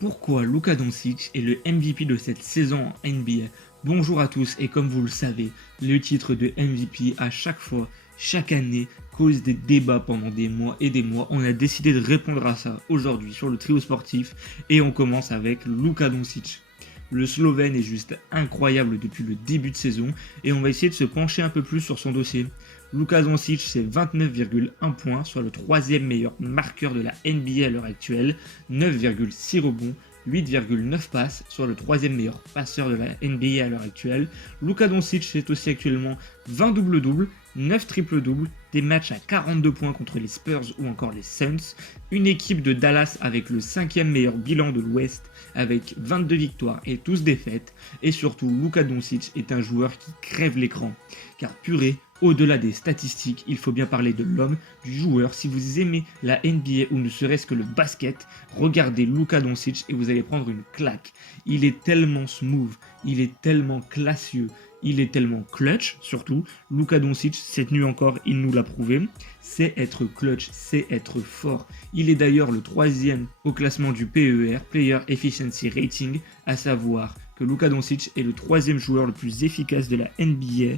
Pourquoi Luka Doncic est le MVP de cette saison en NBA? Bonjour à tous et comme vous le savez, le titre de MVP à chaque fois, chaque année, cause des débats pendant des mois et des mois. On a décidé de répondre à ça aujourd'hui sur le trio sportif et on commence avec Luka Doncic. Le Slovène est juste incroyable depuis le début de saison et on va essayer de se pencher un peu plus sur son dossier. Luka Doncic, c'est 29,1 points, soit le troisième meilleur marqueur de la NBA à l'heure actuelle, 9,6 rebonds, 8,9 passes, soit le troisième meilleur passeur de la NBA à l'heure actuelle. Luka Doncic c'est aussi actuellement 20 double-double, 9 triple-double, des matchs à 42 points contre les Spurs ou encore les Suns, une équipe de Dallas avec le cinquième meilleur bilan de l'Ouest avec 22 victoires et 12 défaites, et surtout Luka Doncic est un joueur qui crève l'écran, car purée, au-delà des statistiques, il faut bien parler de l'homme, du joueur. Si vous aimez la NBA ou ne serait-ce que le basket, regardez Luka Doncic et vous allez prendre une claque. Il est tellement smooth, il est tellement classieux, il est tellement clutch surtout. Luka Doncic, cette nuit encore, il nous l'a prouvé. C'est être clutch, c'est être fort. Il est d'ailleurs le troisième au classement du PER, Player Efficiency Rating, à savoir que Luka Doncic est le troisième joueur le plus efficace de la NBA.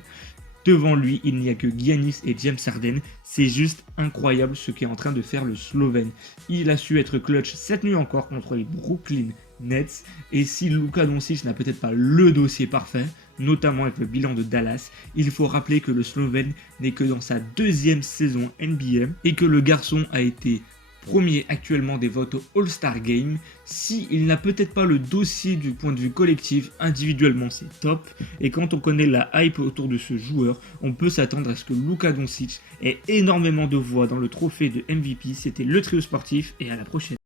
Devant lui, il n'y a que Giannis et James Harden. C'est juste incroyable ce qu'est en train de faire le Slovène. Il a su être clutch cette nuit encore contre les Brooklyn Nets. Et si Luka Doncic n'a peut-être pas le dossier parfait, notamment avec le bilan de Dallas, il faut rappeler que le Slovène n'est que dans sa deuxième saison NBA et que le garçon a été premier actuellement des votes au All-Star Game. Il n'a peut-être pas le dossier du point de vue collectif, individuellement c'est top. Et quand on connaît la hype autour de ce joueur, on peut s'attendre à ce que Luka Doncic ait énormément de voix dans le trophée de MVP. C'était le trio sportif et à la prochaine.